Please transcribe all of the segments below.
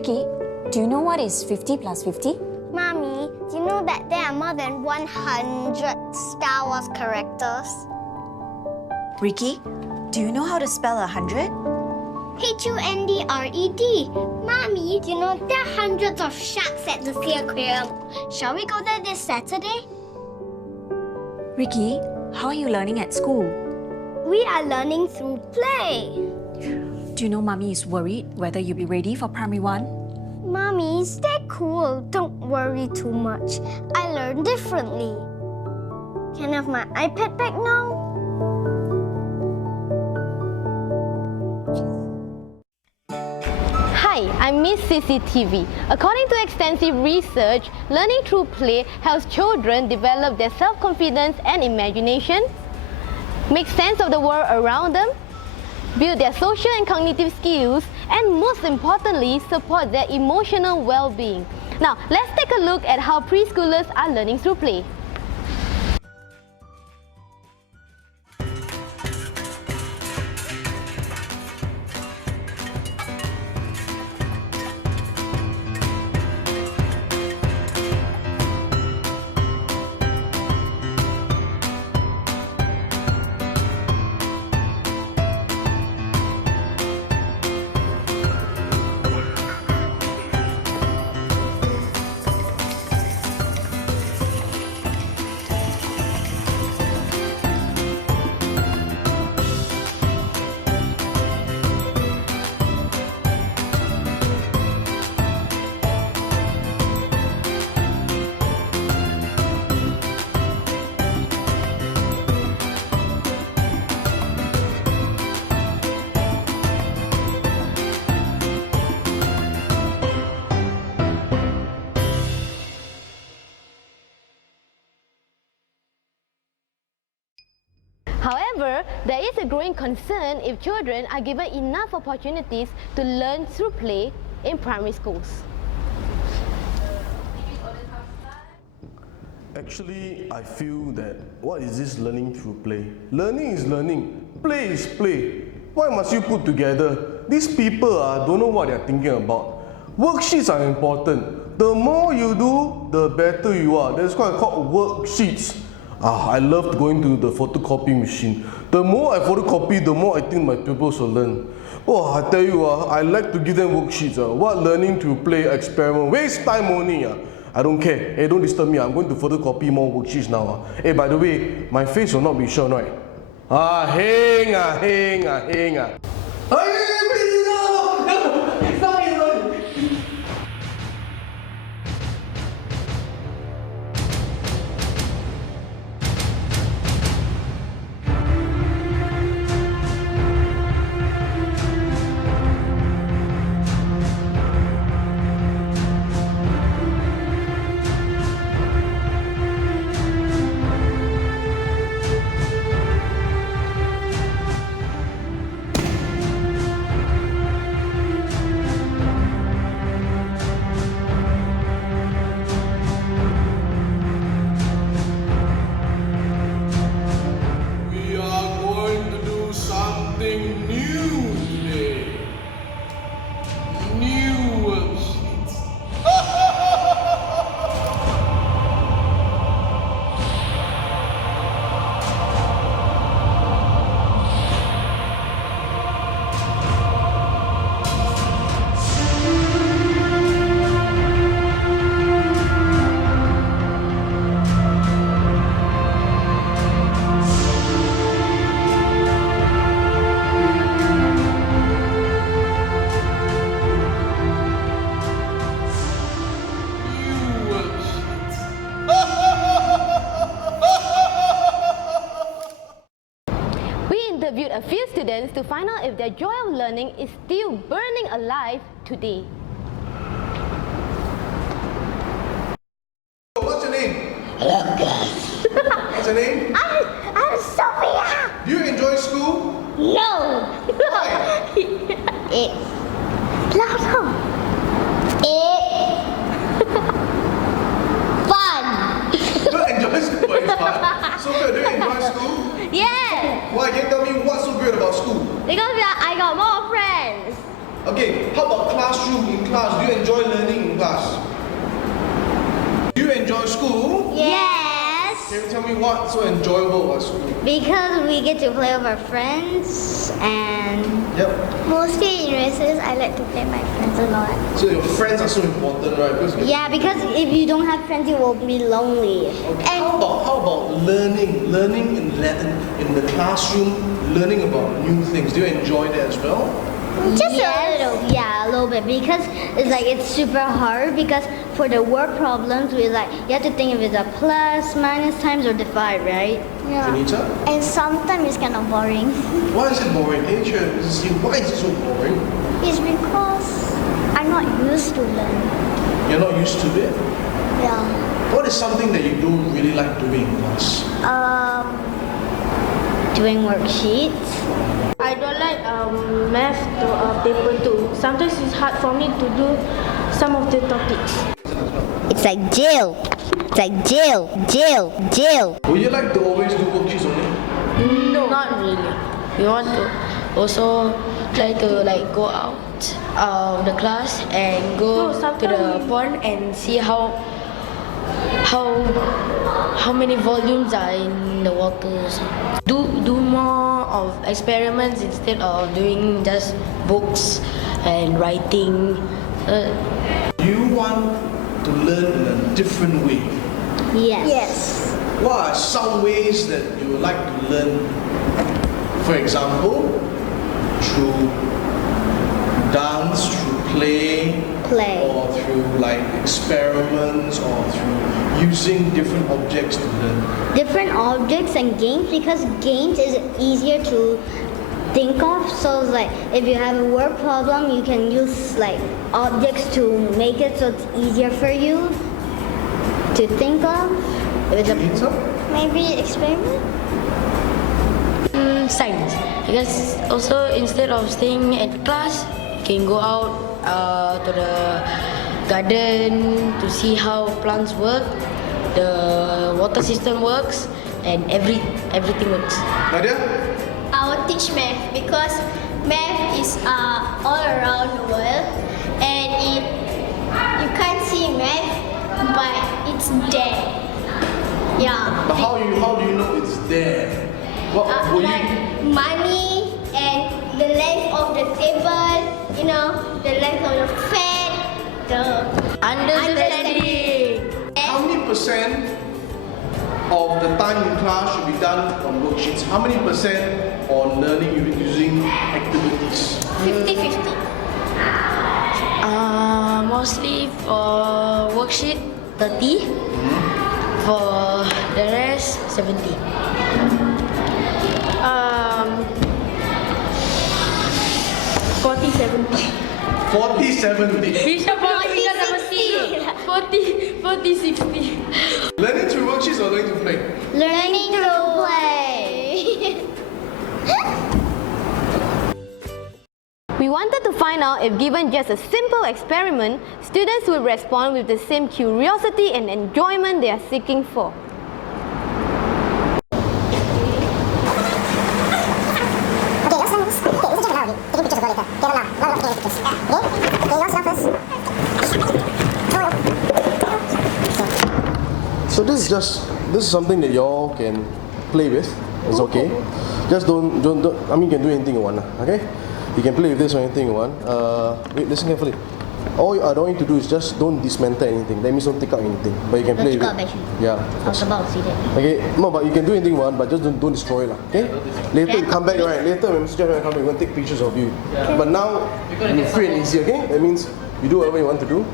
Ricky, do you know what is 50 plus 50? Mommy, do you know that there are more than 100 Star Wars characters? Ricky, do you know how to spell 100? H-U-N-D-R-E-D. Mommy, do you know there are hundreds of sharks at the sea aquarium? Shall we go there this Saturday? Ricky, how are you learning at school? We are learning through play. Do you know Mommy is worried whether you'll be ready for primary 1? Mommy, stay cool. Don't worry too much. I learn differently. Can I have my iPad back now? Hi, I'm Miss CCTV. According to extensive research, learning through play helps children develop their self-confidence and imagination, make sense of the world around them, build their social and cognitive skills, and most importantly, support their emotional well-being. Now, let's take a look at how preschoolers are learning through play. However, there is a growing concern if children are given enough opportunities to learn through play in primary schools. Actually, I feel that what is this learning through play? Learning is learning, play is play. Why must you put together? These people don't know what they're thinking about. Worksheets are important. The more you do, the better you are. That's why it's called worksheets. I love going to the photocopy machine. The more I photocopy, the more I think my pupils will learn. Oh, I tell you, I like to give them worksheets. What learning to play, experiment, waste time only. I don't care. Hey, don't disturb me. I'm going to photocopy more worksheets now. Hey, by the way, my face will not be shown, right? Hang. Interviewed a few students to find out if their joy of learning is still burning alive today. What's your name? Lucas. What's your name? I'm Sophia. Do you enjoy school? No. Why? It's louder. It's fun. You don't enjoy school, but it's fun. So good. Do you enjoy school? Yes! Why? Can you tell me what's so great about school? Because I got more friends. Okay, how about classroom? In class? Do you enjoy learning in class? Do you enjoy school? Yes. Can you tell me what's so enjoyable about school? Because we get to play with our friends and Yep. mostly in recess I like to play with my friends a lot. So your friends are so important, right? Because if you don't have friends you will be lonely. Okay. How about learning? Learning in the classroom, learning about new things. Do you enjoy that as well? Just a little. Yeah, a little bit because it's super hard because for the word problems you have to think if it's a plus, minus, times or divide, right? Yeah. Anita? And sometimes it's kind of boring. Why is it boring? Can you share with me? Why is it so boring? It's because I'm not used to learn. You're not used to it? Yeah. What is something that you don't really like doing in class? Doing worksheets. I don't like math paper too. Sometimes it's hard for me to do some of the topics. It's like jail. It's like jail. Would you like to always do worksheets only? No, not really. We want to also try to go out of the class and go to the pond and see how many volumes are in the waters. Do more of experiments instead of doing just books and writing. Do you want to learn in a different way? Yes. What are some ways that you would like to learn? For example, through dance, through play, or through experiments, or through using different objects to learn. Different objects and games because games is easier to think of. So if you have a word problem, you can use objects to make it so it's easier for you to think of. Maybe experiment. Science, because also instead of staying at class, you can go out to the garden to see how plants work, the water system works, and everything works. Nadia? I will teach math because math is all around the world and you can't see math but it's there. Yeah. But how do you know it's there? Money and the length of the table, the length of the fan, the understanding. How many percent of the time in class should be done on worksheets? How many percent on learning using activities? 50-50. Mostly for worksheet 30, for the rest 70. 40-70. 40-70. 40-60. Learning through worksheets or learning to play? Learning to play. We wanted to find out if given just a simple experiment, students would respond with the same curiosity and enjoyment they are seeking for. So this is something that y'all can play with. It's okay. Just don't. I mean, you can do anything you want. Okay? You can play with this or anything you want. Wait, listen carefully. All I don't want you to do is just don't dismantle anything. That means don't take out anything. But you can play with it. Yeah. I was about to see that. Okay. No, but you can do anything you want, but just don't destroy it. Okay? Later you come back, right? Later when Mr. Jeff come back, we're gonna take pictures of you. But now you're free and easy. Okay? That means you do whatever you want to do.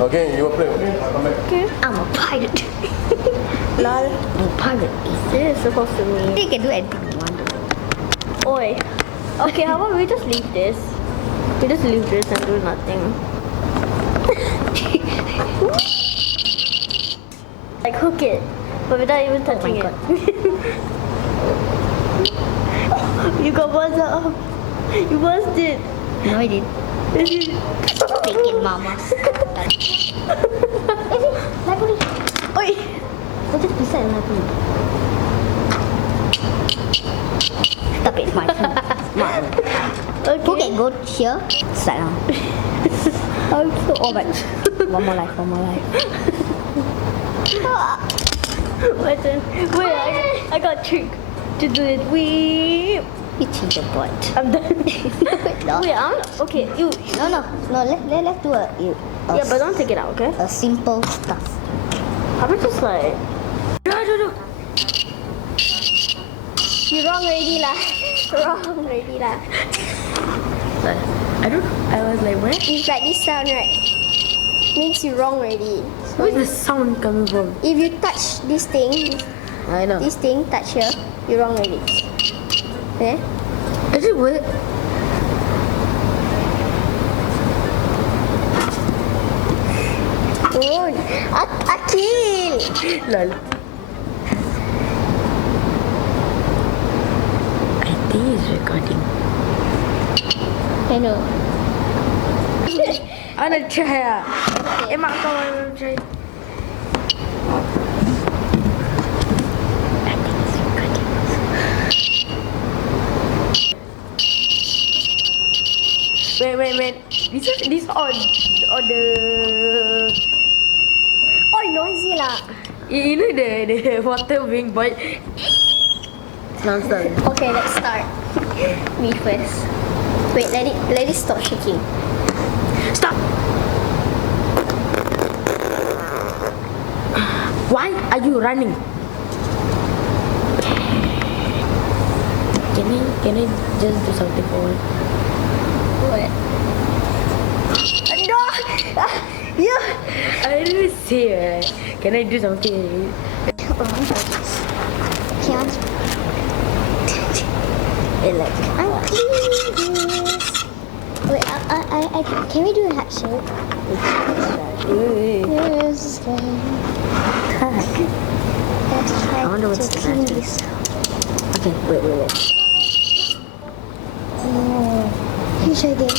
Okay, you will play. Okay? I'll come back. Okay. I'm a pirate. Lol. I'm a pirate. This is supposed to mean. You can do anything you want. Oi. Okay, how about we just leave this? We just leave this and do nothing. Hook it, but without even touching it. You got buzzed up. You buzzed it. No, I didn't. Take it, mama. Library. Oi. Go just beside the library. Stop it, smart. Okay. Who can go here? Start now. I'm so alright. One more life. My turn. Wait, I got tricked to do it. Whip. You cheat the butt. I'm done. No. Wait, okay. You. No. Let's do a Yeah, but don't take it out, okay? a simple stuff. I was just like. No. You wrong already lah. I don't know. I was like, where? It's like this sound, right? Means you wrong already. Where's the sound coming from? If you touch this thing, I know. this thing, touch here, you wrong already. Okay? Is it work? Oh, Akil! Lol. I think it's recording. I know. I wanna try. Mak kau wanna try. I think it's recording. Wait. This on the. Oh, noisy lah. You know the water being boiled. Sounds done. Okay, let's start. Me first. Wait, let it stop shaking. Stop. Why are you running? Can I just do something for you? What? No! Yeah! I didn't say it. Can I do something? Can't. Like, Wait, I can we do a heart shape? Yes. Let's try I wonder what's to the clean matter. this. okay, wait. Can you try again?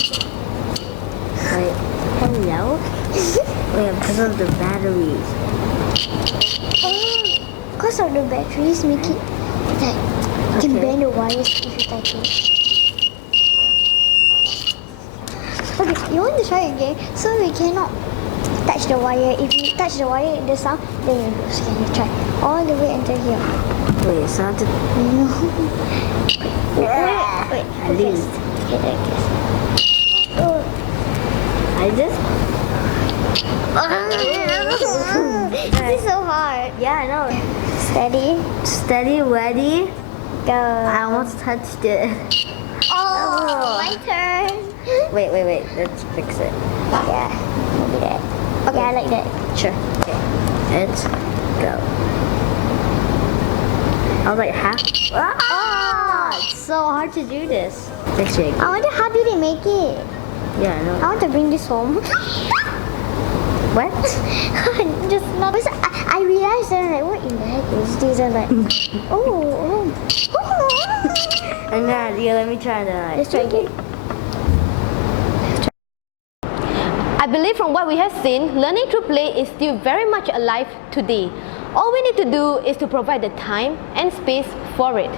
Wait, hello? Wait, because of the batteries. Oh, because of the batteries make it like you can Okay. bend the wires if you touch it. Okay, you want to try again? So we cannot touch the wire. If you touch the wire, the sound, then you lose. Can you try all the way until here? Wait, sounded. No. Wait. At least. Okay, like this. Oh. I just. This is so hard. Yeah, I know. Steady, ready. go. I almost touched it. Oh, my turn. Wait. Let's fix it. Yeah, maybe that. Okay, I like that. Sure. Okay. Let's go. I was like, half. Oh, it's so hard to do this. Next week. I wonder how did they make it? Yeah, I know. I want to bring this home. What? Just not. I realized that like, what in the heck is this? I'm like, oh. And then, yeah, let me try that. Let's try again. I believe from what we have seen, learning through play is still very much alive today. All we need to do is to provide the time and space for it.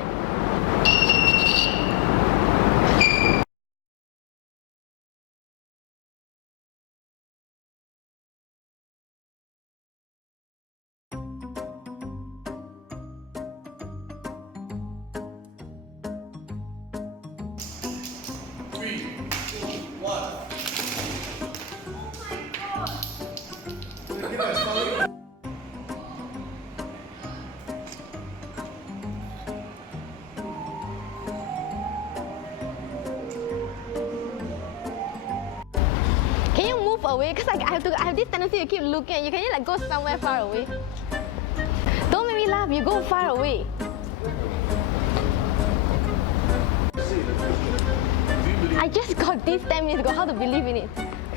Can you move away? Because I have this tendency to keep looking at you. Can you like go somewhere far away? Don't make me laugh. You go far away. I just got this 10 minutes ago. How to believe in it?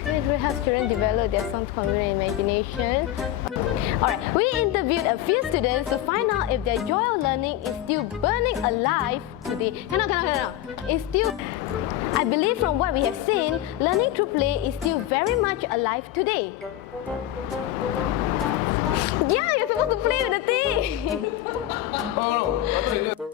It really helps children develop their self-confidence and imagination. Alright, we interviewed a few students to find out if their joy of learning is still burning alive today. Cannot. It's still... I believe from what we have seen, learning through play is still very much alive today. Yeah, you're supposed to play with the thing! Oh no, I thought you